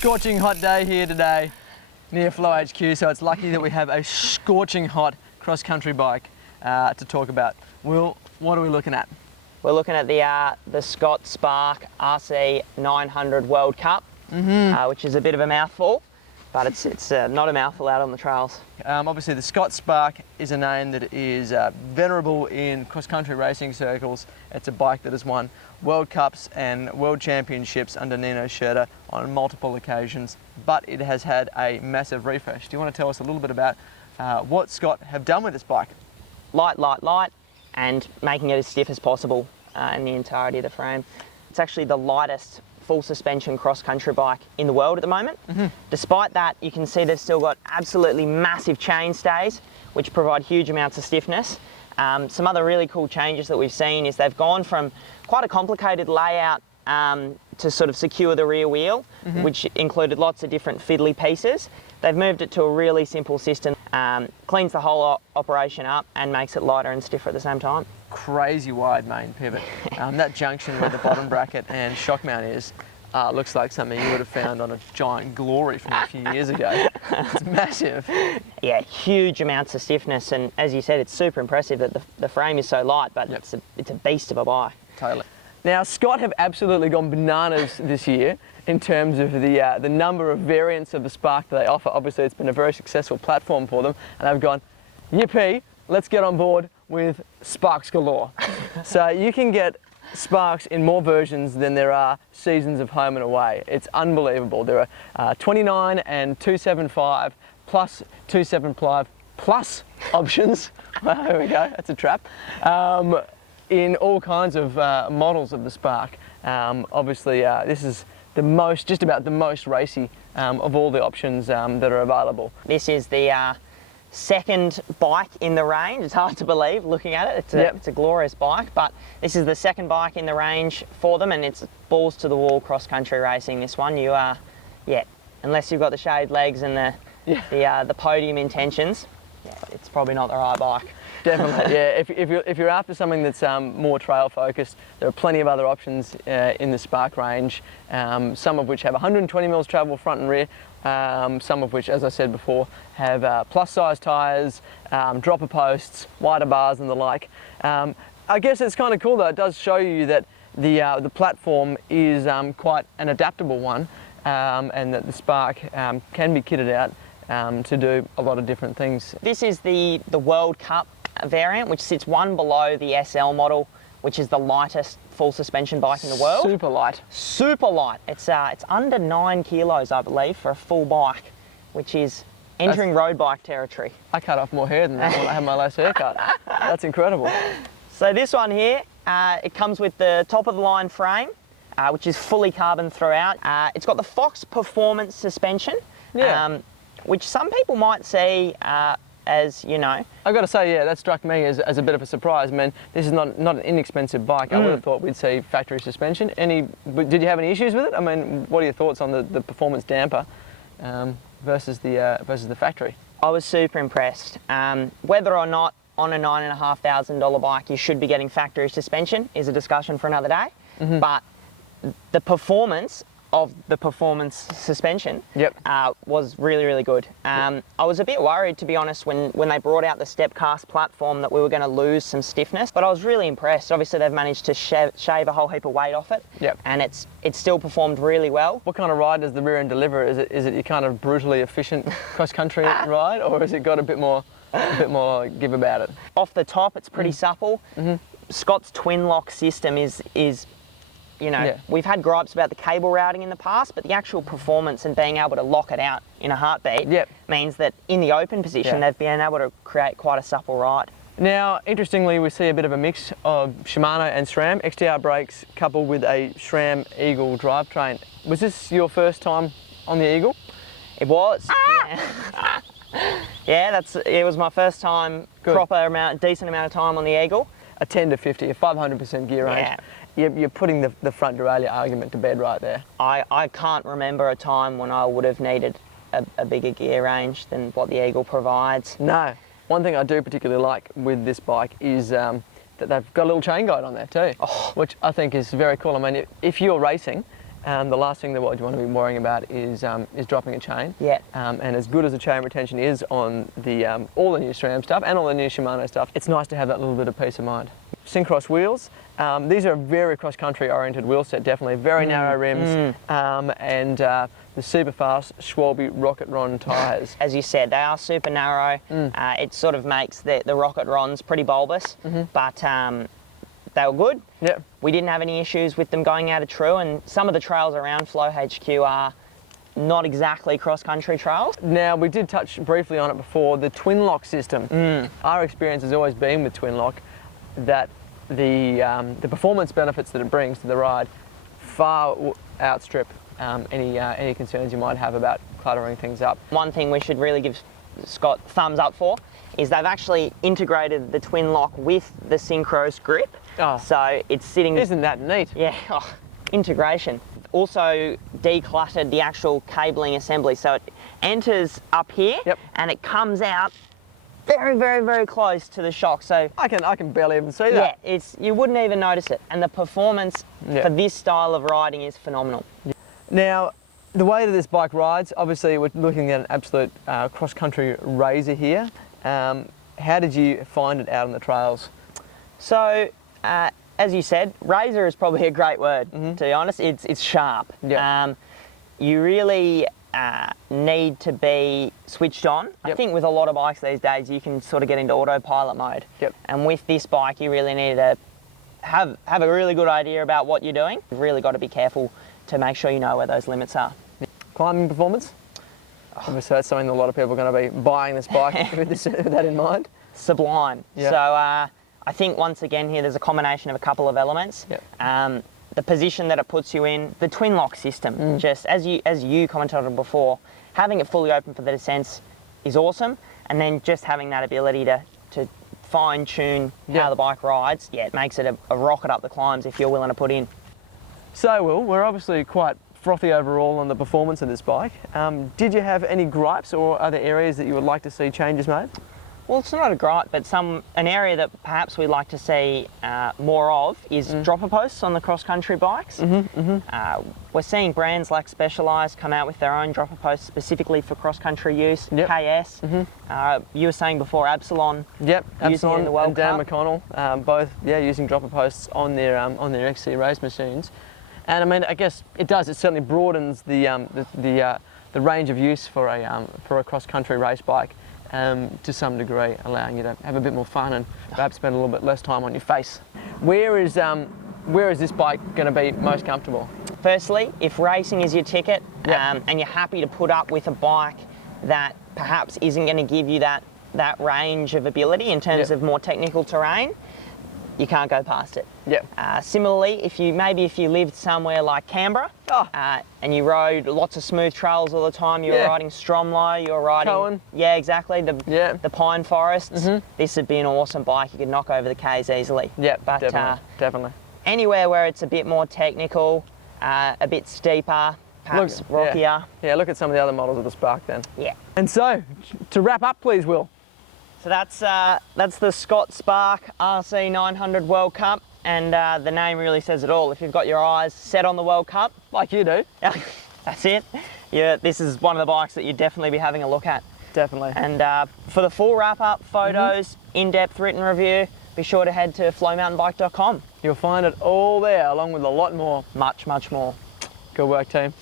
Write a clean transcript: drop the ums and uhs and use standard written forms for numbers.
Scorching hot day here today near Flow HQ, so it's lucky that we have a scorching hot cross-country bike to talk about. Will, what are we looking at? We're looking at the Scott Spark RC 900 World Cup, which is a bit of a mouthful, but it's not a mouthful out on the trails. Obviously the Scott Spark is a name that is venerable in cross-country racing circles. It's a bike that has won World Cups and World Championships under Nino Schurter on multiple occasions, but it has had a massive refresh. Do you want to tell us a little bit about what Scott have done with this bike? Light, light, light, and making it as stiff as possible in the entirety of the frame. It's actually the lightest full suspension cross-country bike in the world at the moment. Despite that, you can see they've still got absolutely massive chainstays, which provide huge amounts of stiffness. Some other really cool changes that we've seen is they've gone from quite a complicated layout to sort of secure the rear wheel, which included lots of different fiddly pieces. They've moved it to a really simple system, cleans the whole operation up and makes it lighter and stiffer at the same time. Crazy wide main pivot. That junction where the bottom bracket and shock mount is looks like something you would have found on a giant Glory from a few years ago. It's massive. Yeah, huge amounts of stiffness, and as you said, it's super impressive that the frame is so light, but it's a beast of a bike. Totally. Now, Scott have absolutely gone bananas this year in terms of the number of variants of the Spark that they offer. Obviously, it's been a very successful platform for them, and they've gone, yippee, let's get on board with Sparks galore. So you can get Sparks in more versions than there are seasons of home and away. It's unbelievable. There are 29 and 275 plus 275 plus options. Well, there we go, that's a trap. In all kinds of models of the Spark. Obviously, this is just about the most racy of all the options that are available. This is the second bike in the range. It's hard to believe looking at it. It's a glorious bike, but this is the second bike in the range for them, and it's balls to the wall cross-country racing. This one, you are, unless you've got the shaved legs and the podium intentions, it's probably not the right bike. Definitely, yeah. If you're after something that's more trail focused, there are plenty of other options in the Spark range, some of which have 120 mils travel front and rear, some of which, as I said before, have plus size tyres, dropper posts, wider bars and the like. I guess it's kind of cool though, it does show you that the platform is quite an adaptable one, and that the Spark can be kitted out to do a lot of different things. This is the World Cup variant, which sits one below the SL model, which is the lightest full suspension bike in the world. Super light. Super light. It's under 9 kilos, I believe, for a full bike, which is entering road bike territory. I cut off more hair than that when I had my last haircut. That's incredible. So this one here, it comes with the top of the line frame, which is fully carbon throughout. It's got the Fox Performance suspension, which some people might see as, you know. I've got to say, that struck me as a bit of a surprise. I mean, this is not an inexpensive bike. I would have thought we'd see factory suspension. Did you have any issues with it? I mean, what are your thoughts on the performance damper versus the factory? I was super impressed. Whether or not on a $9,500 bike you should be getting factory suspension is a discussion for another day. But the performance of the performance suspension was really, really good. I was a bit worried, to be honest, when they brought out the Stepcast platform that we were going to lose some stiffness, but I was really impressed. Obviously they've managed to shave a whole heap of weight off it, and it's still performed really well. What kind of ride does the rear end deliver? Is it your kind of brutally efficient cross-country ride, or has it got a bit more give about it? Off the top, it's pretty supple. Scott's twin lock system is you know, we've had gripes about the cable routing in the past, but the actual performance and being able to lock it out in a heartbeat means that in the open position, they've been able to create quite a supple ride. Now, interestingly, we see a bit of a mix of Shimano and SRAM, XTR brakes coupled with a SRAM Eagle drivetrain. Was this your first time on the Eagle? It was. It was my first time, decent amount of time on the Eagle. A 10 to 50, a 500% gear range. You're putting the front derailleur argument to bed right there. I can't remember a time when I would have needed a bigger gear range than what the Eagle provides. No. One thing I do particularly like with this bike is that they've got a little chain guide on there too, which I think is very cool. I mean, if you're racing The last thing that what you want to be worrying about is dropping a chain. Yeah. And as good as the chain retention is on the all the new SRAM stuff and all the new Shimano stuff, it's nice to have that little bit of peace of mind. Syncross wheels. These are a very cross-country oriented wheel set, definitely. Very narrow rims and the super fast Schwalbe Rocket Ron tyres. As you said, they are super narrow. It sort of makes the Rocket Rons pretty bulbous, but they were good. Yep. We didn't have any issues with them going out of true, and some of the trails around Flow HQ are not exactly cross-country trails. Now, we did touch briefly on it before, the twin lock system. Our experience has always been with twin lock that the performance benefits that it brings to the ride far outstrip any concerns you might have about cluttering things up. One thing we should really give Scott thumbs up for is they've actually integrated the twin lock with the Synchros grip. Oh. So it's sitting... Isn't that neat? Yeah, integration. Also decluttered the actual cabling assembly. So it enters up here and it comes out very, very, very close to the shock. So I can barely even see that. Yeah, you wouldn't even notice it. And the performance for this style of riding is phenomenal. Now, the way that this bike rides, obviously we're looking at an absolute cross-country razor here. How did you find it out on the trails? So, as you said, razor is probably a great word, to be honest. It's sharp. Yep. You really need to be switched on. I think with a lot of bikes these days, you can sort of get into autopilot mode. Yep. And with this bike, you really need to have a really good idea about what you're doing. You've really got to be careful to make sure you know where those limits are. Climbing performance? Obviously that's something that a lot of people are going to be buying this bike with that in mind. Sublime. Yep. So I think once again here there's a combination of a couple of elements. Yep. The position that it puts you in, the twin lock system, just as you commented on before, having it fully open for the descents is awesome, and then just having that ability to fine tune how the bike rides, it makes it a rocket up the climbs if you're willing to put in. So, Will, we're obviously quite frothy overall on the performance of this bike. Did you have any gripes or other areas that you would like to see changes made? Well, it's not a gripe, but an area that perhaps we'd like to see more of is dropper posts on the cross-country bikes. We're seeing brands like Specialized come out with their own dropper posts specifically for cross-country use. KS. You were saying before Absalon. Yep, Absalon in the World and Dan Cup. McConnell, both using dropper posts on their XC race machines. And I mean, I guess it does. It certainly broadens the range of use for a cross-country race bike. To some degree, allowing you to have a bit more fun and perhaps spend a little bit less time on your face. Where is this bike going to be most comfortable? Firstly, if racing is your ticket and you're happy to put up with a bike that perhaps isn't going to give you that range of ability in terms of more technical terrain, you can't go past it. Similarly, if you lived somewhere like Canberra and you rode lots of smooth trails all the time, you were riding Stromlo, you were riding Cohen. Exactly, the pine forests, this would be an awesome bike. You could knock over the Ks easily. But definitely. Anywhere where it's a bit more technical, a bit steeper, perhaps rockier. Yeah, look at some of the other models of the Spark then. Yeah. And so, to wrap up, please, Will. So that's the Scott Spark RC 900 World Cup, and the name really says it all. If you've got your eyes set on the World Cup, like you do, that's it. Yeah, this is one of the bikes that you'd definitely be having a look at. Definitely. And for the full wrap-up, photos, in-depth written review, be sure to head to flowmountainbike.com. You'll find it all there, along with a lot more. Much, much more. Good work, team.